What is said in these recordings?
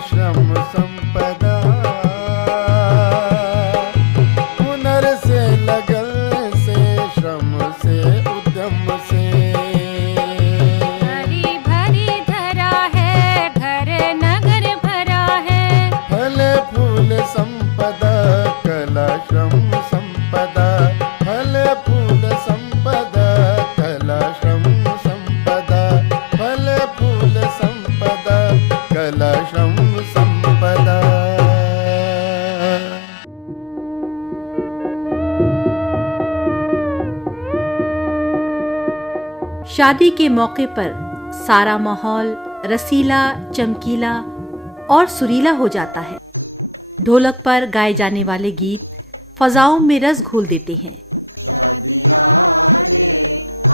श्रम संपदा, हुनर से लगन से श्रम से उद्यम से। हरी भरी धरा है, घर नगर भरा है। फल फूल संपदा कला श्रम संपदा, फल फूल संपदा कला श्रम संपदा, फल फूल संपदा कला श्रम संपदा। शादी के मौके पर सारा माहौल रसीला, चमकीला और सुरीला हो जाता है। ढोलक पर गाए जाने वाले गीत फजाओं में रस घोल देते हैं। शादियाँ रे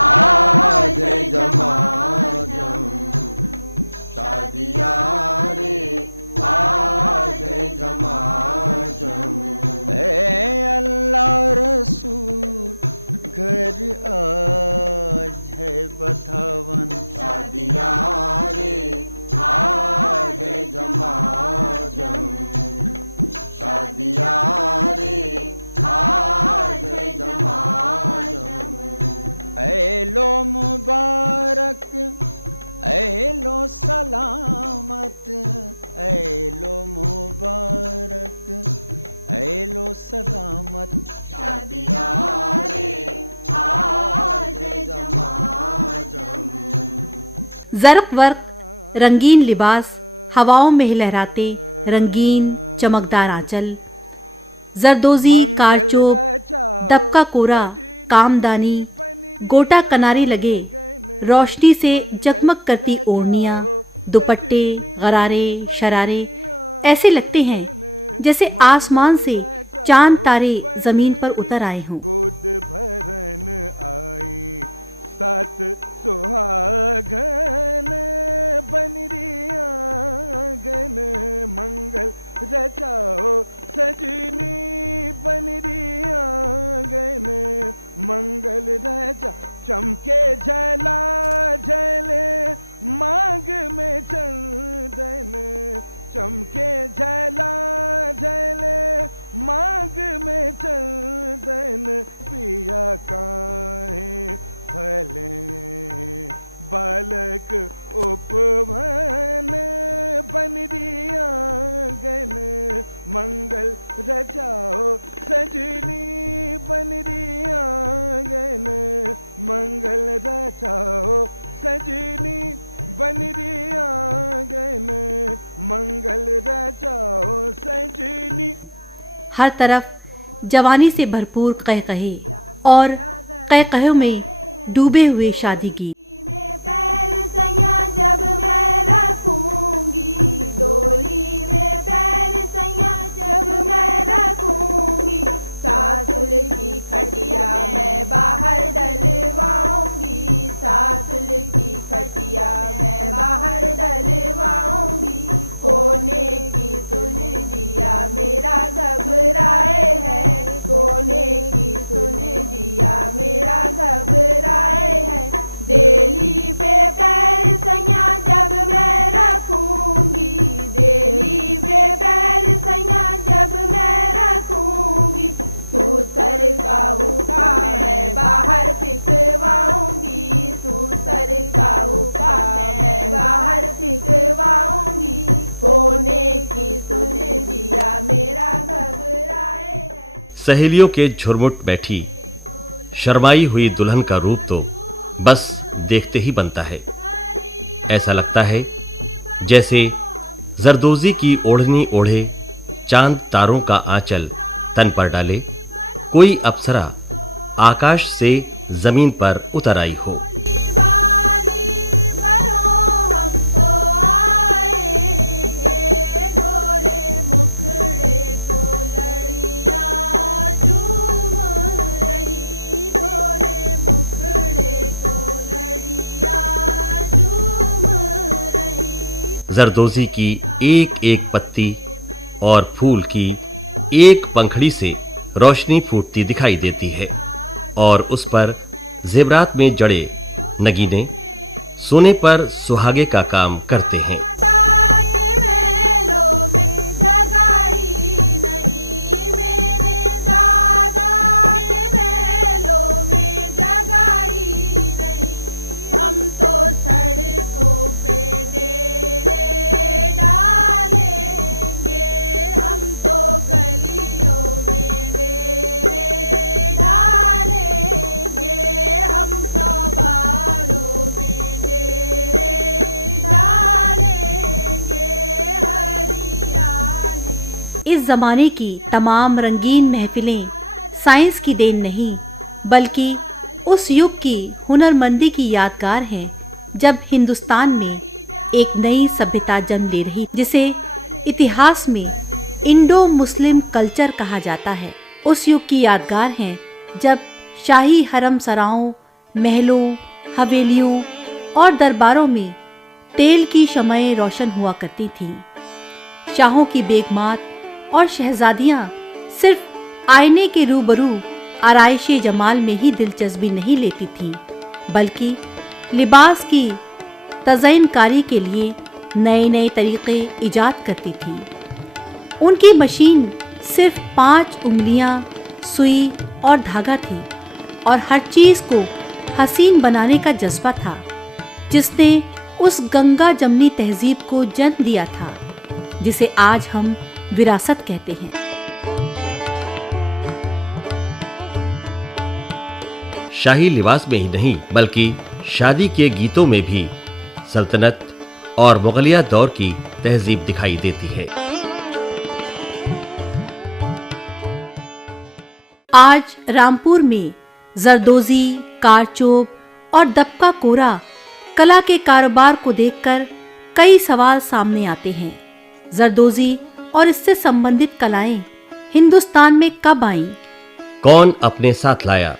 आज जमाजम, शादियाँ रे आज जमाजम। ऐ अल्लाह रसूल घर आज है बधावन। शादियाँ रे आज जमाजम, शादियाँ रे आज जमाजम। ऐ लो मुबारक, ऐ लो सलामत, ऐ लो मुबारक, ऐ लो सलामत। शादियाँ रे आज जमाजम। ज़र्क वर्क, रंगीन लिबास हवाओं में लहराते रंगीन चमकदार आंचल, जरदोजी, कारचोब, दबका कोरा, कामदानी, गोटा कनारी लगे रोशनी से जगमग करती ओढ़नियां, दुपट्टे, गरारे, शरारे ऐसे लगते हैं जैसे आसमान से चांद तारे जमीन पर उतर आए हों। गोद भरन आई सात सुहागन, बनरिया गन मंगल रचाओ सजनी, बनरिया गन मंगल रचा। चमके जला जले मांग में चंदन, चमके जला जले मांग में चंदन। पिया काहे भले बालक उपवन, बनरिया गन मंगल रचाओ सजनी, बनरिया गन मंगल रचाओ सजनी, बनरिया गन मंगल रचाओ सजनी। हर तरफ जवानी से भरपूर कहकहे और कहकहों में डूबे हुए शादी गीत। पैर सैया जब मैं रखूंगी, डोली में पैर सैया जब मैं रखूंगी, सासुल की खटिया मैं बाहर डलवाऊंगी, सासुल की खटिया मैं बाहर डलवाऊंगी। कोने की सुन जिया मेरा घबराए है, कोने की सुन जिया मेरा घबराए है। देली पे पैर सैया जब मैं रखूंगी, देली पे पैर सैया जब मैं रखूंगी, तू सर का हुक्का मैं बाहर फिकवाऊंगी, तू सर का हुक्का मैं बाहर फिकवाऊंगी। कोने की सुन जिया मेरा घबराए है। सहेलियों के झुरमुट बैठी शर्माई हुई दुल्हन का रूप तो बस देखते ही बनता है। ऐसा लगता है जैसे जरदोजी की ओढ़नी ओढ़े, चांद तारों का आंचल तन पर डाले, कोई अप्सरा आकाश से जमीन पर उतर आई हो। जरदोजी की एक एक पत्ती और फूल की एक पंखड़ी से रोशनी फूटती दिखाई देती है और उस पर जेवरात में जड़े नगीने सोने पर सुहागे का काम करते हैं। जमाने की तमाम रंगीन महफिलें साइंस की देन नहीं, बल्कि उस युग की हुनरमंदी की यादगार हैं जब हिंदुस्तान में एक नई सभ्यता जन्म ले रही, जिसे इतिहास में इंडो मुस्लिम कल्चर कहा जाता है। उस युग की यादगार हैं जब शाही हरम सराओं, महलों, हवेलियों और दरबारों में तेल की शमएं रोशन हुआ करती थीं। शाहों की बेगमात और शहजादियां सिर्फ आईने के रूबरू आराइशे जमाल में ही दिलचस्पी नहीं लेती थीं, बल्कि लिबास की तज़य्युनकारी के लिए नए नए तरीक़े ईजाद करती थीं। उनकी मशीन सिर्फ 5 उंगलियां, सुई और धागा थी और हर चीज़ को हसीन बनाने का जज्बा था, जिसने उस गंगा जमनी तहजीब को जन्म दिया था जिसे आज हम विरासत कहते हैं। शाही लिबास में ही नहीं बल्कि शादी के गीतों में भी सल्तनत और मुगलिया दौर की तहजीब दिखाई देती है। आज रामपुर में जरदोजी, कारचोब और दबका कोरा कला के कारोबार को देखकर कई सवाल सामने आते हैं। जरदोजी और इससे संबंधित कलाएं हिंदुस्तान में कब आईं? कौन अपने साथ लाया?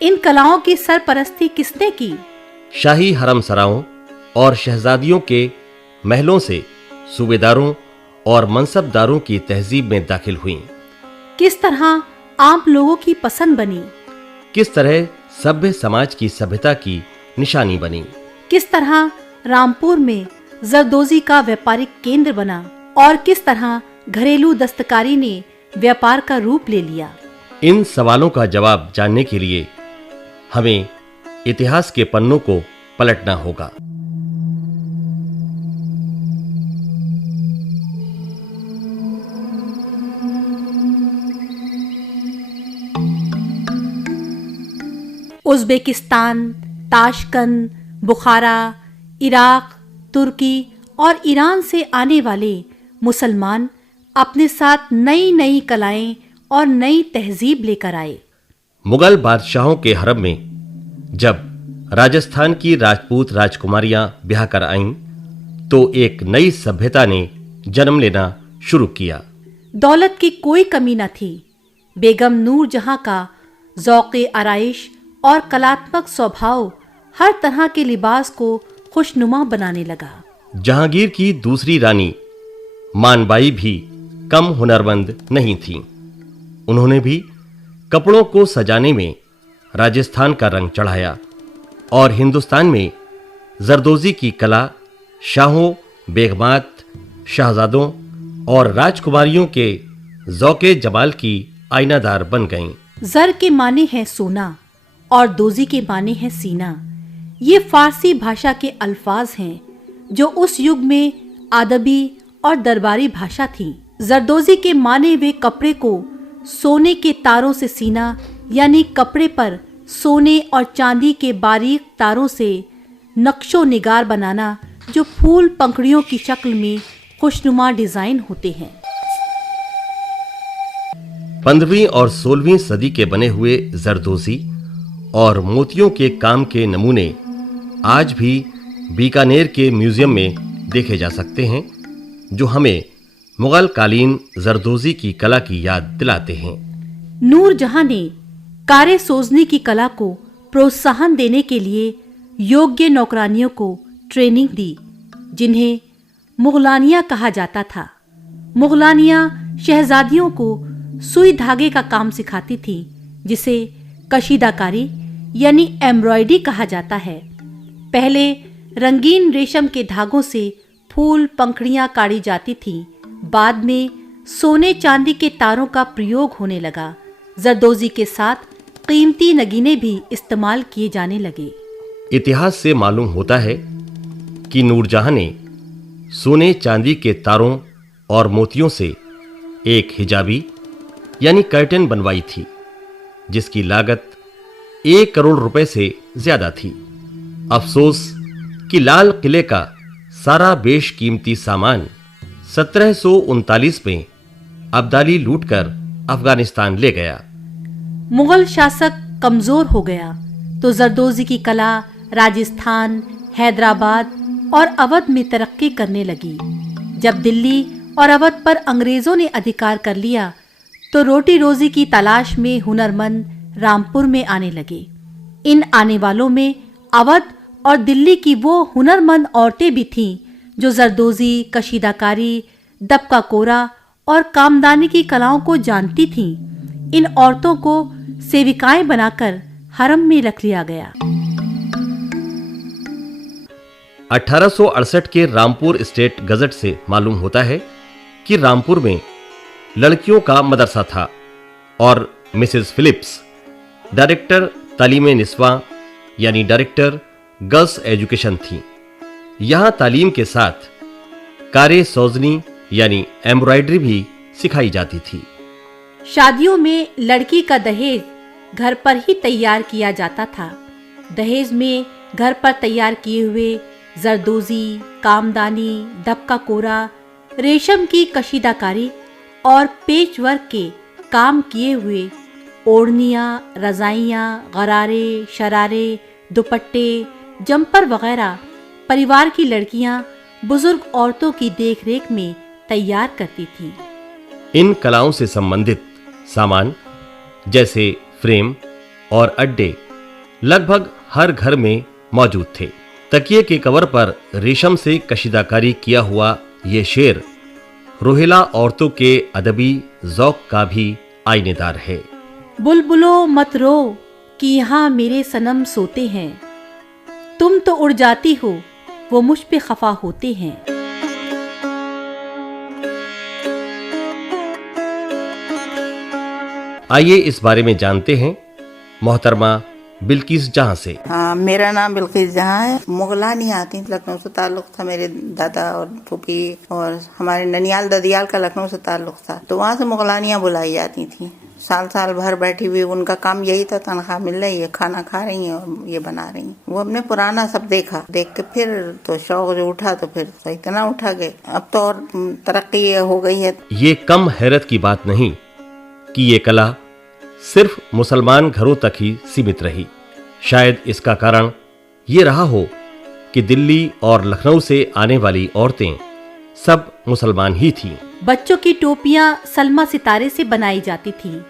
इन कलाओं की सरपरस्ती किसने की? शाही हरम सराओं और शहजादियों के महलों से सूबेदारों और मनसबदारों की तहजीब में दाखिल हुईं। किस तरह आम लोगों की पसंद बनी? किस तरह सभ्य समाज की सभ्यता की निशानी बनी? किस तरह रामपुर में जरदोजी का व्यापारिक केंद्र बना और किस तरह घरेलू दस्तकारी ने व्यापार का रूप ले लिया? इन सवालों का जवाब जानने के लिए हमें इतिहास के पन्नों को पलटना होगा। उज़्बेकिस्तान, ताशकंद, बुखारा, इराक, तुर्की और ईरान से आने वाले मुसलमान अपने साथ नई नई कलाएं और नई तहजीब लेकर आए। मुगल बादशाहों के हरम में जब राजस्थान की राजपूत राजकुमारियां ब्याह कर आईं, तो एक नई सभ्यता ने जन्म लेना शुरू किया। दौलत की कोई कमी न थी। बेगम नूरजहां का ज़ौक़े आराइश और कलात्मक स्वभाव हर तरह के लिबास को खुशनुमा बनाने लगा। जहांगीर की दूसरी रानी मानबाई भी कम हुनरमंद नहीं थीं। उन्होंने भी कपड़ों को सजाने में राजस्थान का रंग चढ़ाया और हिंदुस्तान में जरदोजी की कला शाहों, बेगमात, शहजादों और राजकुमारियों के ज़ौक़े जमाल की आईनादार बन गईं। जर के माने हैं सोना और दोजी के माने हैं सीना। ये फारसी भाषा के अल्फाज हैं जो उस युग में आदबी और दरबारी भाषा थी। जरदोजी के माने हुए कपड़े को सोने के तारों से सीना, यानी कपड़े पर सोने और चांदी के बारीक तारों से नक्शो निगार बनाना, जो फूल पंखुड़ियों की शक्ल में खुशनुमा डिजाइन होते हैं। 15वीं और 16वीं सदी के बने हुए जरदोजी और मोतियों के काम के नमूने आज भी बीकानेर के म्यूजियम में देखे जा सकते हैं, जो हमें मुगल कालीन जरदोजी की कला की याद दिलाते हैं। नूरजहां ने कारे सोजनी की कला को प्रोत्साहन देने के लिए योग्य नौकरानियों को ट्रेनिंग दी, जिन्हें मुगलानिया कहा जाता था। मुगलानिया शहजादियों को सुई धागे का काम सिखाती थी, जिसे कशीदाकारी यानी एम्ब्रॉयडरी कहा जाता है। पहले रंगीन रेशम के धागों से फूल पंखुड़ियां काढ़ी जाती थीं, बाद में सोने चांदी के तारों का प्रयोग होने लगा। जरदोजी के साथ कीमती नगीने भी इस्तेमाल किए जाने लगे। इतिहास से मालूम होता है कि नूरजहां ने सोने चांदी के तारों और मोतियों से एक हिजाबी यानी कर्टन बनवाई थी, जिसकी लागत 1 करोड़ रुपए से ज्यादा थी। अफसोस कि लाल किले का सारा बेशकीमती सामान 1739 में अब्दाली लूटकर अफगानिस्तान ले गया। मुगल शासक कमजोर हो गया तो जरदोजी की कला राजस्थान, हैदराबाद और अवध में तरक्की करने लगी। जब दिल्ली और अवध पर अंग्रेजों ने अधिकार कर लिया तो रोटी रोजी की तलाश में हुनरमंद रामपुर में आने लगे। इन आने वालों में अवध और दिल्ली की वो हुनरमंद औरतें भी थीं जो जरदोजी, कशीदाकारी, दबका कोरा और कामदानी की कलाओं को जानती थीं। इन औरतों को सेविकाएं बनाकर हरम में रख लिया गया। 1868 के रामपुर स्टेट गजट से मालूम होता है कि रामपुर में लड़कियों का मदरसा था और मिसेस फिलिप्स डायरेक्टर तालीमे निस्वा यानी डायरेक्टर गर्ल्स एजुकेशन थी। यहां तालीम के साथ कारे सौजनी यानी एम्ब्रॉयडरी भी सिखाई जाती थी। शादियों में लड़की का दहेज घर पर ही तैयार किया जाता था। दहेज में घर पर तैयार किए हुए जरदोजी, कामदानी, दबका कोरा, रेशम की कशीदाकारी और पेचवर्क के काम किए हुए ओढ़नियाँ, रजाइयाँ, गरारे, शरारे, दुपट्टे, जंपर वगैरह परिवार की लड़कियां बुजुर्ग औरतों की देखरेख में तैयार करती थीं। इन कलाओं से संबंधित सामान जैसे फ्रेम और अड्डे लगभग हर घर में मौजूद थे। तकिए के कवर पर रेशम से कशीदाकारी किया हुआ ये शेर रोहिला औरतों के अदबी ज़ौक़ का भी आईनेदार है। बुलबुलो मत रो कि यहाँ मेरे सनम सोते हैं, तुम तो उड़ जाती हो वो मुझ पे खफा होते हैं। आइए इस बारे में जानते हैं मोहतरमा बिल्किस जहां से। हाँ, मेरा नाम बिल्किस जहां है। मुगलानी आती लखनऊ से ताल्लुक़ था। मेरे दादा और फूफी और हमारे ननियाल ददियाल का लखनऊ से ताल्लुक़ था, तो वहाँ से मुगलानियाँ बुलाई जाती थी। साल साल भर बैठी हुई उनका काम यही था, तनख्वाह मिल रही है, खाना खा रही हैं और ये बना रही हैं। वो हमने पुराना सब देखा, देख के फिर तो शौक जो उठा तो फिर तो इतना उठा गए। अब तो और तरक्की हो गई है। ये कम हैरत की बात नहीं कि ये कला सिर्फ मुसलमान घरों तक ही सीमित रही। शायद इसका कारण ये रहा हो कि दिल्ली और लखनऊ से आने वाली औरतें सब मुसलमान ही थीं। बच्चों की टोपियां सलमा सितारे से बनाई जाती थी,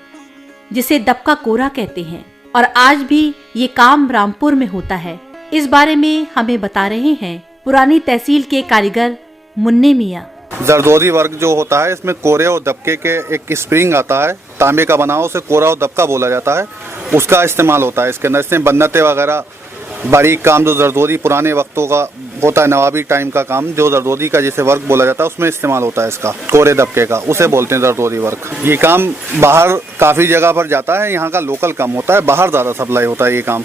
जिसे दबका कोरा कहते हैं, और आज भी ये काम रामपुर में होता है। इस बारे में हमें बता रहे हैं पुरानी तहसील के कारीगर मुन्ने मियाँ। जरदोजी वर्क जो होता है, इसमें कोरे और दबके के एक स्प्रिंग आता है, तांबे का बना, उसे कोरा और दबका बोला जाता है, उसका इस्तेमाल होता है इसके अंदर। इसमें बन्नतें वगैरह बारीक काम जो जरदोजी पुराने वक्तों का होता है, नवाबी टाइम का काम जो जरदोजी का जिसे वर्क बोला जाता है, उसमें इस्तेमाल होता है इसका कोरे दबके का, उसे बोलते हैं जरदोजी वर्क। ये काम बाहर काफ़ी जगह पर जाता है, यहाँ का लोकल काम होता है, बाहर ज़्यादा सप्लाई होता है। ये काम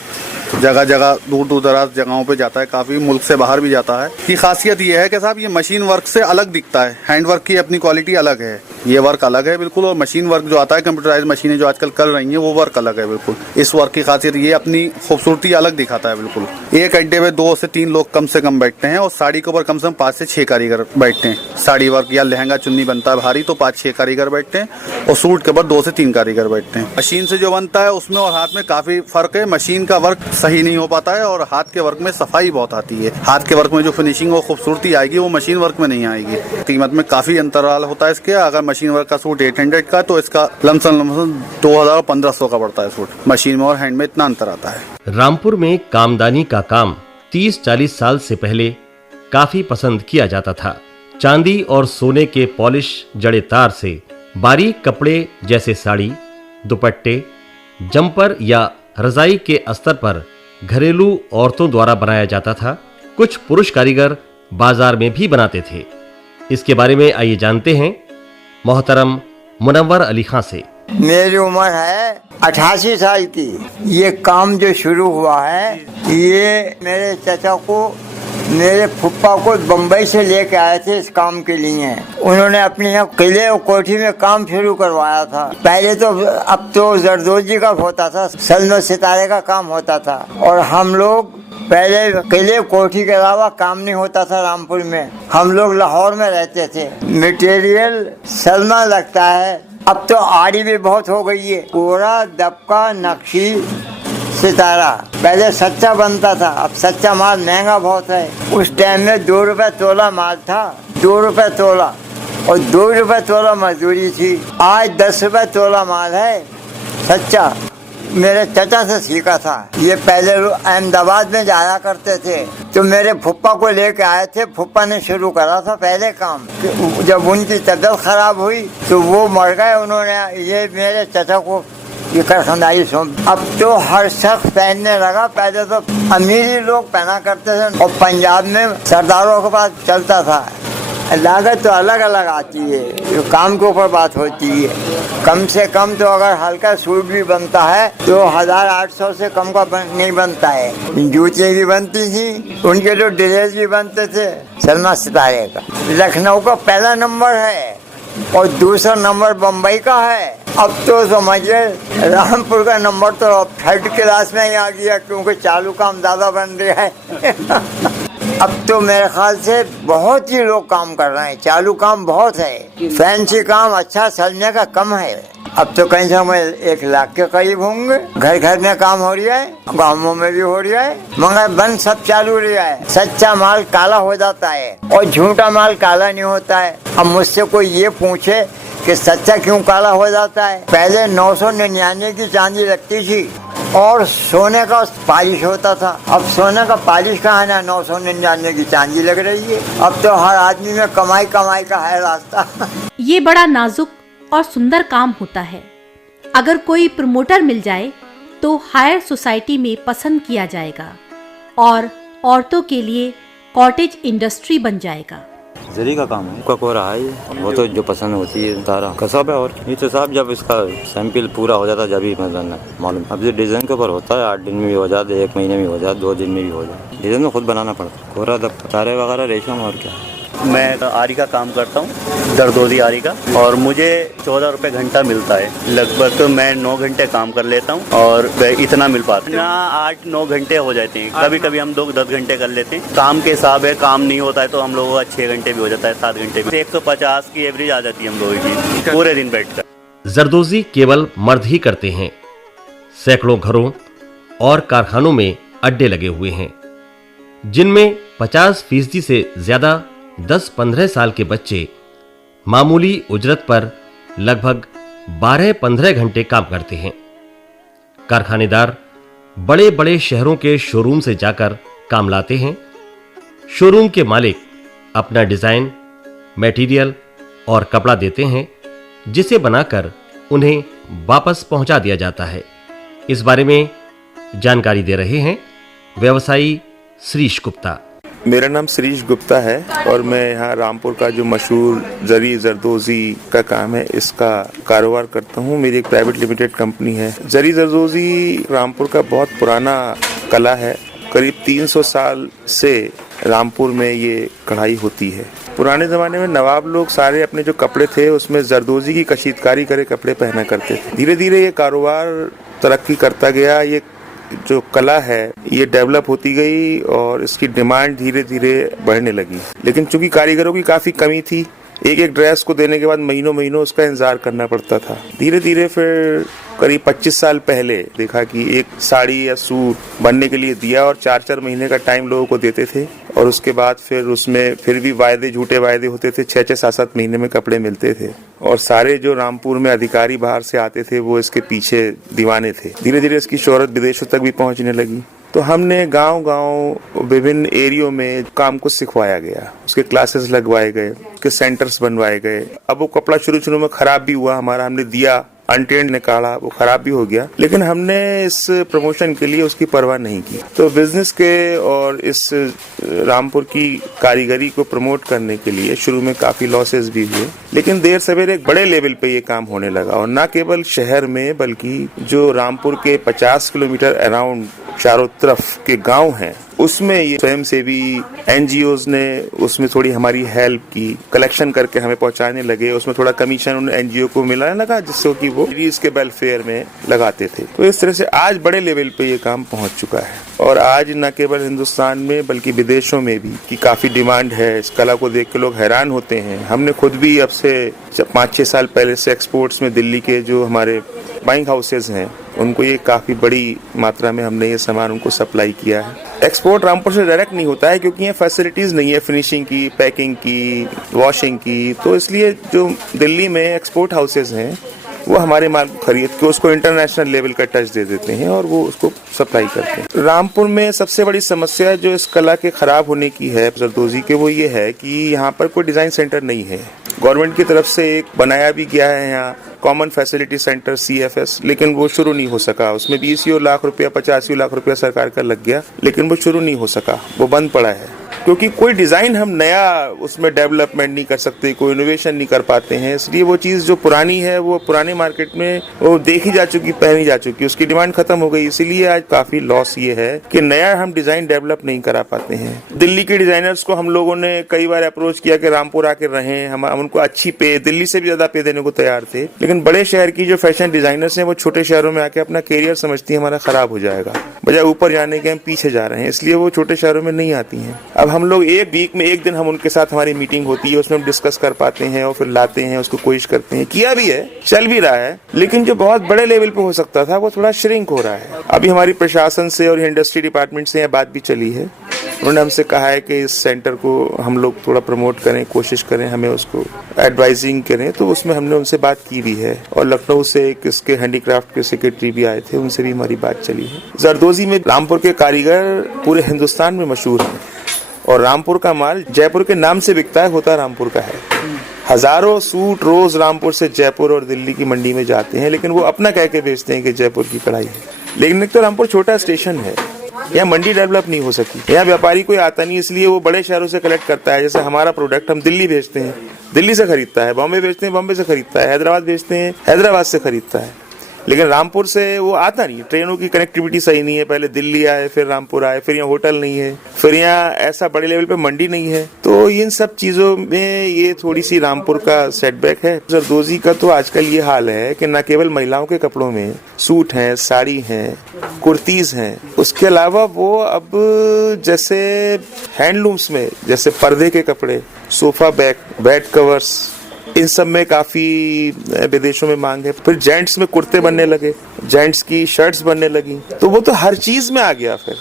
जगह जगह दूर दूर दराज जगहों पे जाता है, काफ़ी मुल्क से बाहर भी जाता है। की खासियत ये है कि साहब ये मशीन वर्क से अलग दिखता है। हैंड वर्क की अपनी क्वालिटी अलग है, ये वर्क अलग है बिल्कुल, और मशीन वर्क जो आता है कंप्यूटराइज मशीनें जो आजकल कर रही हैं वो वर्क अलग है बिल्कुल। इस वर्क की खासियत ये अपनी खूबसूरती अलग दिखाता है बिल्कुल। एक अड्डे में 2 से 3 लोग कम से कम बैठते हैं और साड़ी के ऊपर कम से कम 5 से 6 कारीगर बैठते हैं। साड़ी वर्क या लहंगा चुन्नी बनता है भारी तो 5-6 कारीगर बैठते हैं, और सूट के ऊपर 2 से 3 कारीगर बैठते हैं। मशीन से जो बनता है उसमें और हाथ में काफ़ी फ़र्क है। मशीन का वर्क सही नहीं हो पाता है और हाथ के वर्क में सफाई बहुत आती है। हाथ के वर्क में जो फिनिशिंग और खूबसूरती आएगी वो मशीन वर्क में नहीं आएगी। कीमत में काफ़ी अंतराल होता है इसके। अगर मशीन वर्क का सूट 800 का तो इसका लमसम 2000-1500 का पड़ता है सूट। मशीन में और हैंड में इतना अंतर आता है। रामपुर में कामदानी का काम 30-40 साल से पहले काफी पसंद किया जाता था। चांदी और सोने के पॉलिश जड़े तार से बारीक कपड़े जैसे साड़ी, दुपट्टे, जंपर या रजाई के अस्तर पर घरेलू औरतों द्वारा बनाया जाता था। कुछ पुरुष कारीगर बाजार में भी बनाते थे। इसके बारे में आइए जानते हैं मोहतरम मुनव्वर अली खां से। मेरी उम्र है 88 साल की। ये काम जो शुरू हुआ है ये मेरे चाचा को, मेरे फुप्पा को बम्बई से लेके आए थे इस काम के लिए। उन्होंने अपने यहाँ किले और कोठी में काम शुरू करवाया था। पहले तो अब तो जरदोजी का होता था, सलमा सितारे का काम होता था, और हम लोग पहले किले कोठी के अलावा काम नहीं होता था रामपुर में। हम लोग लाहौर में रहते थे। मटेरियल सलमा लगता है। अब तो आड़ी भी बहुत हो गई है। कोरा, दबका, नक्शी, सितारा। पहले सच्चा बनता था, अब सच्चा माल महंगा बहुत है। उस टाइम में 2 रुपए तोला माल था, 2 रुपए तोला, और 2 रुपए तोला मजदूरी थी। आज 10 रुपए तोला माल है सच्चा। मेरे चाचा से सीखा था। ये पहले अहमदाबाद में जाया करते थे, तो मेरे फुप्पा को लेके आए थे। फुप्पा ने शुरू करा था पहले काम। जब उनकी तबीयत खराब हुई तो वो मर गए। उन्होंने ये मेरे चाचा को ये कारखानदारी सौंप। अब तो हर शख्स पहनने लगा। पहले तो अमीरी लोग पहना करते थे, और पंजाब में सरदारों के पास चलता था। लागत तो अलग अलग आती है, जो काम के ऊपर बात होती है। कम से कम तो अगर हल्का सूट भी बनता है तो 1800 से कम का नहीं बनता है। जूते भी बनती थी, उनके जो ड्रेस भी बनते थे। सलमा सितारे का लखनऊ का पहला नंबर है, और दूसरा नंबर बम्बई का है। अब तो समझिए रामपुर का नंबर तो 3rd क्लास में ही आ गया, क्योंकि चालू काम ज़्यादा बन रहा है। अब तो मेरे ख्याल से बहुत ही लोग काम कर रहे हैं। चालू काम बहुत है, फैंसी काम अच्छा चलने का कम है। अब तो कहीं से मैं 1 लाख के करीब होंगे। घर घर में काम हो रहा है, गाँवों में भी हो रहा है, मगर बंद सब चालू रहा है। सच्चा माल काला हो जाता है और झूठा माल काला नहीं होता है। अब मुझसे कोई ये पूछे कि सच्चा क्यों काला हो जाता है। पहले 999 की चांदी लगती थी और सोने का पालिश होता था। अब सोने का पालिश कहाँ है, 999 की चांदी लग रही है। अब तो हर आदमी में कमाई कमाई का है रास्ता। ये बड़ा नाजुक और सुंदर काम होता है। अगर कोई प्रमोटर मिल जाए तो हायर सोसाइटी में पसंद किया जाएगा और औरतों के लिए कॉटेज इंडस्ट्री बन जाएगा। जरी का काम है, का कोरा है, वो तो जो पसंद होती है सारा कसब है। और नीचे साहब जब इसका सैंपल पूरा हो जाता है जब ही मतलब मालूम। अब ये डिजाइन के ऊपर होता है, 8 दिन में भी हो जाता है, 1 महीने में हो जाता है, 2 दिन में भी हो जाता है। डिजाइन तो खुद बनाना पड़ता है। कोरा दब तारे वगैरह रेशम और क्या। मैं आरी का काम करता हूँ, जरदोजी आरी का, और मुझे 14 रुपये घंटा मिलता है। लगभग तो मैं 9 घंटे काम कर लेता हूँ और इतना मिल पाता है। 8-9 घंटे हो जाते हैं, कभी कभी हम 10 घंटे कर लेते हैं। काम के हिसाब है, काम नहीं होता है तो हम लोगों का 6 घंटे भी हो जाता है, 7 घंटे भी। 150 की एवरेज आ जाती है हम लोगों की पूरे दिन बैठ कर। जरदोजी केवल मर्द ही करते हैं। सैकड़ों घरों और कारखानों में अड्डे लगे हुए हैं, जिनमें 50% से ज्यादा 10-15 साल के बच्चे मामूली उजरत पर लगभग 12-15 घंटे काम करते हैं। कारखानेदार बड़े बड़े शहरों के शोरूम से जाकर काम लाते हैं। शोरूम के मालिक अपना डिजाइन, मटेरियल और कपड़ा देते हैं, जिसे बनाकर उन्हें वापस पहुंचा दिया जाता है। इस बारे में जानकारी दे रहे हैं व्यवसायी श्रीश गुप्ता। मेरा नाम श्रीश गुप्ता है और मैं यहाँ रामपुर का जो मशहूर जरी जरदोजी का काम है, इसका कारोबार करता हूँ। मेरी एक प्राइवेट लिमिटेड कंपनी है। जरी जरदोजी रामपुर का बहुत पुराना कला है। करीब 300 साल से रामपुर में ये कढ़ाई होती है। पुराने ज़माने में नवाब लोग सारे अपने जो कपड़े थे उसमें जरदोजी की कशीदकारी करे कपड़े पहना करते थे। धीरे धीरे ये कारोबार तरक्की करता गया। ये जो कला है ये डेवलप होती गई और इसकी डिमांड धीरे धीरे बढ़ने लगी। लेकिन चूंकि कारीगरों की काफ़ी कमी थी, एक एक ड्रेस को देने के बाद महीनों महीनों उसका इंतजार करना पड़ता था। धीरे धीरे फिर करीब 25 साल पहले देखा कि एक साड़ी या सूट बनने के लिए दिया और 4-4 महीने का टाइम लोगों को देते थे, और उसके बाद फिर उसमें फिर भी वायदे, झूठे वायदे होते थे। 6-6, 7-7 महीने में कपड़े मिलते थे, और सारे जो रामपुर में अधिकारी बाहर से आते थे वो इसके पीछे दीवाने थे। धीरे धीरे इसकी शोहरत विदेशों तक भी पहुंचने लगी। तो हमने गांव-गांव विभिन्न एरियो में काम को सिखवाया गया, उसके क्लासेस लगवाए गए, उसके सेंटर्स बनवाए गए। अब वो कपड़ा शुरू में खराब भी हुआ हमारा, हमने दिया, अनट्रेंड ने काढ़ा, वो खराब भी हो गया, लेकिन हमने इस प्रमोशन के लिए उसकी परवाह नहीं की। तो बिजनेस के और इस रामपुर की कारीगरी को प्रमोट करने के लिए शुरू में काफी लॉसेस भी हुए, लेकिन देर सवेर एक बड़े लेवल पे ये काम होने लगा। और न केवल शहर में बल्कि जो रामपुर के 50 किलोमीटर अराउंड चारों तरफ के गांव हैं उसमें ये स्वयंसेवी एनजीओज ने उसमें थोड़ी हमारी हेल्प की, कलेक्शन करके हमें पहुंचाने लगे। उसमें थोड़ा कमीशन उन एनजीओ को मिला लगा, जिससे कि वो इसके वेलफेयर में लगाते थे। तो इस तरह से आज बड़े लेवल पे ये काम पहुंच चुका है और आज न केवल हिंदुस्तान में बल्कि विदेशों में भी की काफी डिमांड है। इस कला को देख के लोग हैरान होते हैं। हमने खुद भी अब से 5-6 साल पहले से एक्सपोर्ट्स में दिल्ली के जो हमारे बाइंग हाउसेज हैं उनको ये काफ़ी बड़ी मात्रा में हमने ये सामान उनको सप्लाई किया है। एक्सपोर्ट रामपुर से डायरेक्ट नहीं होता है क्योंकि ये फैसिलिटीज़ नहीं है फिनिशिंग की, पैकिंग की, वॉशिंग की, तो इसलिए जो दिल्ली में एक्सपोर्ट हाउसेज हैं वो हमारे माल को खरीद के उसको इंटरनेशनल लेवल का टच दे देते हैं और वो उसको सप्लाई करते हैं। रामपुर में सबसे बड़ी समस्या जो इस कला के ख़राब होने की है जरदोजी के, वो ये है कि यहाँ पर कोई डिज़ाइन सेंटर नहीं है। गवर्नमेंट की तरफ से एक बनाया भी गया है यहाँ कॉमन फैसिलिटी सेंटर CFS, लेकिन वो शुरू नहीं हो सका। उसमें 20 लाख रुपया 85 लाख रुपया सरकार का लग गया, लेकिन वो शुरू नहीं हो सका, वो बंद पड़ा है क्योंकि कोई डिज़ाइन हम नया उसमें डेवलपमेंट नहीं कर सकते, कोई इनोवेशन नहीं कर पाते हैं। इसलिए वो चीज़ जो पुरानी है वो पुराने मार्केट में वो देखी जा चुकी, पहनी जा चुकी, उसकी डिमांड खत्म हो गई। इसीलिए आज काफ़ी लॉस ये है कि नया हम डिज़ाइन डेवलप नहीं करा पाते हैं। दिल्ली के डिज़ाइनर्स को हम लोगों ने कई बार अप्रोच किया कि रामपुर आकर रहें, हम उनको अच्छी पे, दिल्ली से भी ज़्यादा पे देने को तैयार थे, लेकिन बड़े शहर की जो फैशन डिज़ाइनर्स हैं वो छोटे शहरों में आके अपना कैरियर समझती हैं हमारा ख़राब हो जाएगा, बजाय ऊपर जाने के हम पीछे जा रहे हैं, इसलिए वो छोटे शहरों में नहीं आती हैं। अब हम लोग एक वीक में एक दिन हम उनके साथ हमारी मीटिंग होती है, उसमें हम डिस्कस कर पाते हैं और फिर लाते हैं, उसको कोशिश करते हैं, किया भी है, चल भी रहा है, लेकिन जो बहुत बड़े लेवल पे हो सकता था वो थोड़ा श्रिंक हो रहा है। अभी हमारी प्रशासन से और इंडस्ट्री डिपार्टमेंट से यह बात भी चली है, उन्होंने हमसे कहा है कि इस सेंटर को हम लोग थोड़ा प्रमोट करें, कोशिश करें, हमें उसको एडवाइजिंग करें, तो उसमें हमने उनसे बात की भी है और लखनऊ से एक इसके हैंडीक्राफ्ट के सेक्रेटरी भी आए थे, उनसे भी हमारी बात चली है। जरदोजी में रामपुर के कारीगर पूरे हिंदुस्तान में मशहूर हैं और रामपुर का माल जयपुर के नाम से बिकता है, होता रामपुर का है। हजारों सूट रोज रामपुर से जयपुर और दिल्ली की मंडी में जाते हैं, लेकिन वो अपना कह के बेचते हैं कि जयपुर की कढ़ाई है। लेकिन एक तो रामपुर छोटा स्टेशन है, यहाँ मंडी डेवलप नहीं हो सकी, यहाँ व्यापारी कोई आता नहीं, इसलिए वो बड़े शहरों से कलेक्ट करता है। जैसे हमारा प्रोडक्ट हम दिल्ली भेजते हैं, दिल्ली से खरीदता है, बॉम्बे भेजते हैं, बॉम्बे से खरीदता है, हैदराबाद भेजते हैं, हैदराबाद से खरीदता है। लेकिन रामपुर से वो आता नहीं, ट्रेनों की कनेक्टिविटी सही नहीं है, पहले दिल्ली आए फिर रामपुर आए, फिर यहाँ होटल नहीं है, फिर यहाँ ऐसा बड़े लेवल पे मंडी नहीं है, तो इन सब चीज़ों में ये थोड़ी सी रामपुर का सेटबैक है। जरदोजी का तो आजकल ये हाल है कि न केवल महिलाओं के कपड़ों में सूट हैं, साड़ी हैं, कुर्तीज़ हैं, उसके अलावा वो अब जैसे हैंडलूम्स में जैसे पर्दे के कपड़े, सोफा बैग, बेड कवर्स, इन सब में काफ़ी विदेशों में मांग है। फिर जेंट्स में कुर्ते बनने लगे, जेंट्स की शर्ट्स बनने लगी, तो वो तो हर चीज़ में आ गया। फिर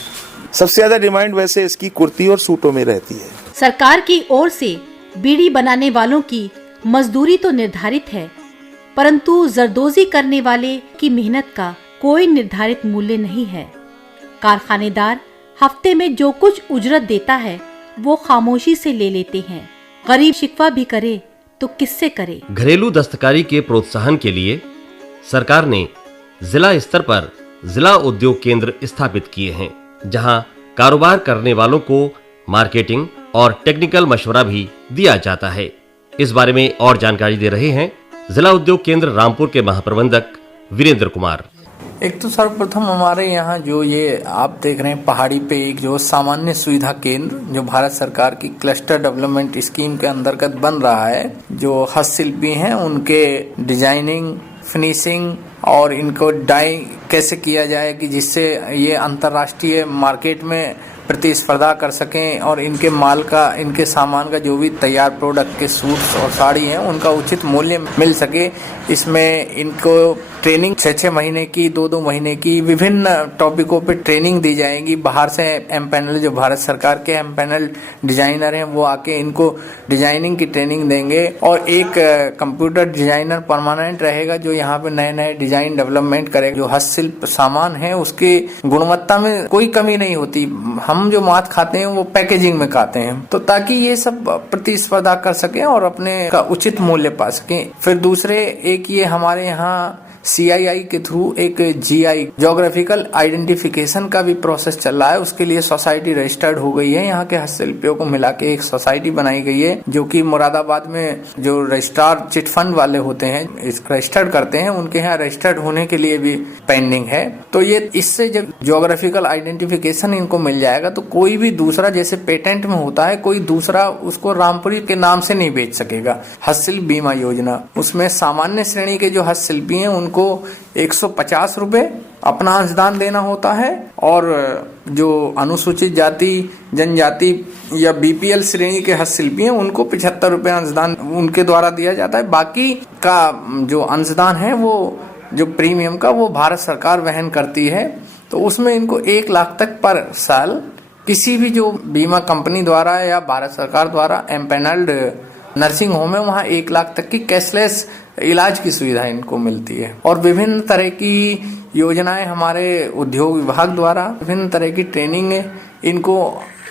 सबसे ज़्यादा डिमांड वैसे इसकी कुर्ती और सूटों में रहती है। सरकार की ओर से बीड़ी बनाने वालों की मजदूरी तो निर्धारित है, परंतु जरदोजी करने वाले की मेहनत का कोई निर्धारित मूल्य नहीं है। कारखानेदार हफ्ते में जो कुछ उजरत देता है वो खामोशी से ले लेते हैं। गरीब शिकवा भी करे तो किससे करे। घरेलू दस्तकारी के प्रोत्साहन के लिए सरकार ने जिला स्तर पर जिला उद्योग केंद्र स्थापित किए हैं, जहां कारोबार करने वालों को मार्केटिंग और टेक्निकल मशवरा भी दिया जाता है। इस बारे में और जानकारी दे रहे हैं जिला उद्योग केंद्र रामपुर के महाप्रबंधक वीरेंद्र कुमार। एक तो सर्वप्रथम हमारे यहाँ जो ये आप देख रहे हैं पहाड़ी पे एक जो सामान्य सुविधा केंद्र जो भारत सरकार की क्लस्टर डेवलपमेंट स्कीम के अंतर्गत बन रहा है, जो हस्तशिल्पी हैं उनके डिजाइनिंग, फिनिशिंग और इनको डाई कैसे किया जाए कि जिससे ये अंतर्राष्ट्रीय मार्केट में प्रतिस्पर्धा कर सकें और इनके माल का, इनके सामान का जो भी तैयार प्रोडक्ट के सूट्स और साड़ी हैं उनका उचित मूल्य मिल सके। इसमें इनको ट्रेनिंग 6-6 महीने की, 2-2 महीने की विभिन्न टॉपिकों पे ट्रेनिंग दी जाएगी। बाहर से एमपैनल, जो भारत सरकार के एमपैनल डिजाइनर हैं वो आके इनको डिजाइनिंग की ट्रेनिंग देंगे और एक कंप्यूटर डिजाइनर परमानेंट रहेगा जो यहाँ पे नए नए डिजाइन डेवलपमेंट करेगा। जो हस्तशिल्प सामान है उसकी गुणवत्ता में कोई कमी नहीं होती। हम जो मात खाते हैं वो पैकेजिंग में खाते हैं, तो ताकि ये सब प्रतिस्पर्धा कर सकें और अपने का उचित मूल्य पा सकें। फिर दूसरे एक ये हमारे यहाँ CII के थ्रू एक GI ज्योग्राफिकल आइडेंटिफिकेशन का भी प्रोसेस चल रहा है। उसके लिए सोसाइटी रजिस्टर्ड हो गई है। यहाँ के हस्तशिल्पियों को मिला के एक सोसाइटी बनाई गई है, जो कि मुरादाबाद में जो रजिस्ट्रार चिट फंड वाले होते हैं रजिस्टर्ड करते हैं, उनके यहाँ रजिस्टर्ड होने के लिए भी पेंडिंग है। तो ये इससे जब ज्योग्राफिकल आइडेंटिफिकेशन इनको मिल जाएगा तो कोई भी दूसरा, जैसे पेटेंट में होता है, कोई दूसरा उसको रामपुरी के नाम से नहीं बेच सकेगा। हस्तशिल्प बीमा योजना, उसमें सामान्य श्रेणी के जो हस्तशिल्पी हैं उनको 150 रुपए अपना अंशदान देना होता है, और जो अनुसूचित जाति जनजाति या BPL श्रेणी के हस्तशिल्पी हैं उनको 75 रुपए अंशदान उनके द्वारा दिया जाता है। बाकी का जो अंशदान है वो जो प्रीमियम का वो भारत सरकार वहन करती है। तो उसमें इनको 1 लाख तक पर साल किसी भी जो बीमा कंपनी द्वारा या भारत सरकार द्वारा एम्पेनल्ड नर्सिंग होम है वहाँ 1 लाख तक की कैशलेस इलाज की सुविधा इनको मिलती है। और विभिन्न तरह की योजनाएं हमारे उद्योग विभाग द्वारा, विभिन्न तरह की ट्रेनिंग इनको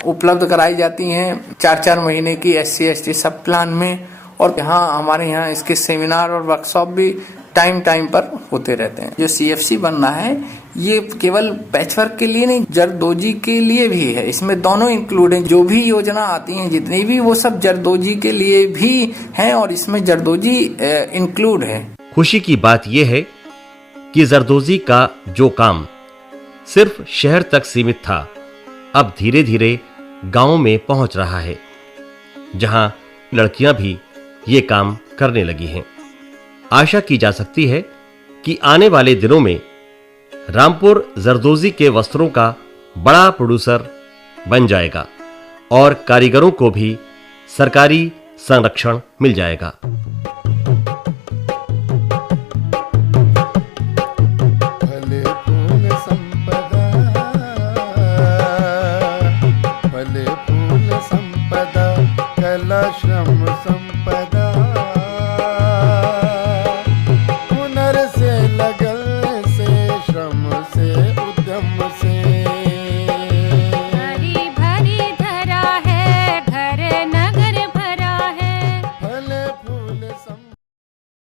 उपलब्ध कराई जाती हैं 4-4 महीने की SC/ST सब प्लान में। और हमारे यहाँ इसके सेमिनार और वर्कशॉप भी टाइम पर होते रहते हैं। जो CFC बनना है ये केवल पैचवर्क के लिए नहीं, जरदोजी के लिए भी है। इसमें दोनों इंक्लूड हैं। जो भी योजना आती हैं जितनी भी, वो सब जरदोजी के लिए भी हैं और इसमें जरदोजी इंक्लूड है। खुशी की बात यह है कि जरदोजी का जो काम सिर्फ शहर तक सीमित था, अब धीरे धीरे गांव में पहुंच रहा है, जहां लड़कियां भी ये काम करने लगी हैं। आशा की जा सकती है कि आने वाले दिनों में रामपुर जरदोजी के वस्त्रों का बड़ा प्रोड्यूसर बन जाएगा और कारीगरों को भी सरकारी संरक्षण मिल जाएगा।